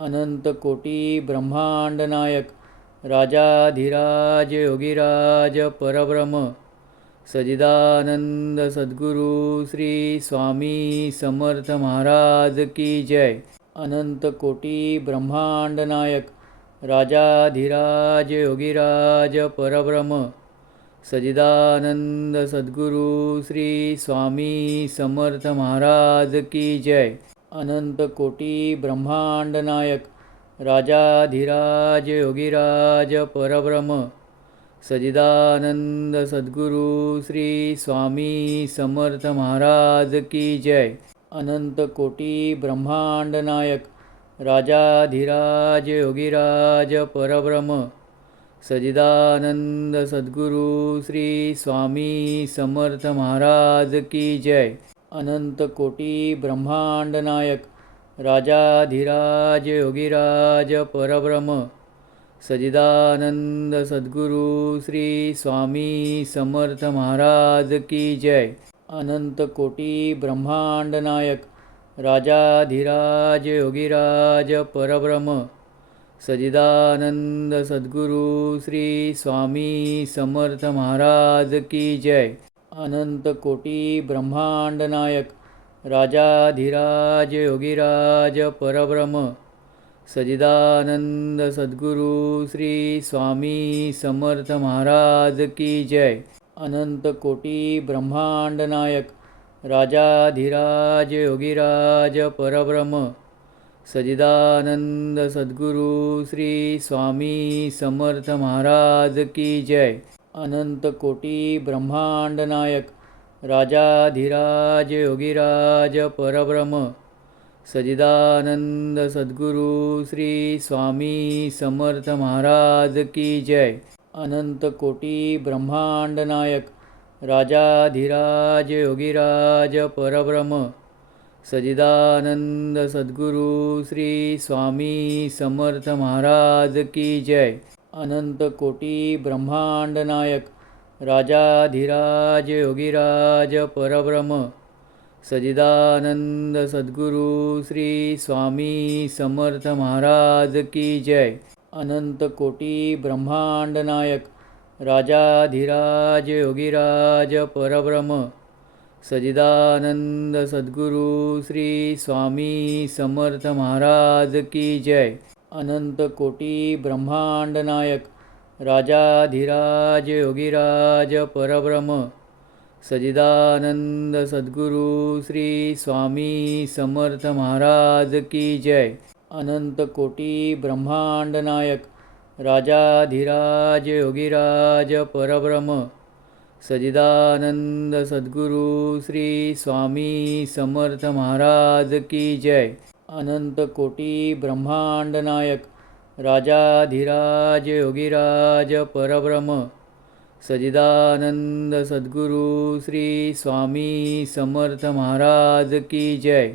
अनंत कोटी ब्रह्मांड नायक राजाधिराज योगीराज परब्रह्म सजिदानंद सद्गुरु श्री स्वामी समर्थ महाराज की जय। अनंत कोटी ब्रह्मांड नायक राजाधिराज योगीराज परब्रह्म सजिदानंद सद्गुरु श्री स्वामी समर्थ महाराज की जय। अनंत कोटी ब्रह्मांड नायक राजाधिराज योगीराज परब्रह्म सजिदानंद सद्गुरु श्री स्वामी समर्थ महाराज की जय। अनंत कोटी ब्रह्मांड नायक राजाधिराज योगीराज परब्रह्म सजिदानंद सद्गुरु श्री स्वामी समर्थ महाराज की जय। अनंत कोटी ब्रह्मांड नायक राजाधिराज योगीराज परब्रह्म सजिदानंद सद्गुरु श्री स्वामी समर्थ महाराज की जय। अनंत कोटी ब्रह्मांड नायक राजाधिराज योगीराज परब्रह्म सजिदानंद सद्गुरु श्री स्वामी समर्थ महाराज की जय। अनंत कोटी ब्रह्मांड नायक राजाधिराज योगीराज परब्रह्म सजिदानंद सद्गुरु श्री स्वामी समर्थ महाराज की जय। अनंत कोटी ब्रह्मांड नायक राजाधिराज योगीराज परब्रह्म सजिदानंद सद्गुरु श्री स्वामी समर्थ महाराज की जय। अनंत कोटी ब्रह्मांड नायक राजाधिराज योगीराज परब्रह्म सजिदानंद सद्गुरु श्री स्वामी समर्थ महाराज की जय। अनंत कोटी ब्रह्मांड नायक राजाधिराज योगीराज परब्रह्म सजिदानंद सद्गुरु श्री स्वामी समर्थ महाराज की जय। अनंत कोटी ब्रह्मांड नायक राजाधिराज योगीराज परब्रह्म सजिदानंद सद्गुरु श्री स्वामी समर्थ महाराज की जय। अनंत कोटी ब्रह्मांड नायक राजाधिराज योगीराज परब्रह्म सजिदानंद सद्गुरु श्री स्वामी समर्थ महाराज की जय। अनंत कोटी ब्रह्मांड नायक राजाधिराज योगीराज परब्रह्म सजिदानंद सद्गुरु श्री स्वामी समर्थ महाराज की जय। अनंत कोटी ब्रह्मांड नायक राजाधिराज योगीराज परब्रह्म सजिदानंद सद्गुरु श्री स्वामी समर्थ महाराज की जय। अनंत कोटी ब्रह्मांड नायक राजाधिराज योगीराज परब्रह्म सजिदानंद सद्गुरु श्री स्वामी समर्थ महाराज की जय।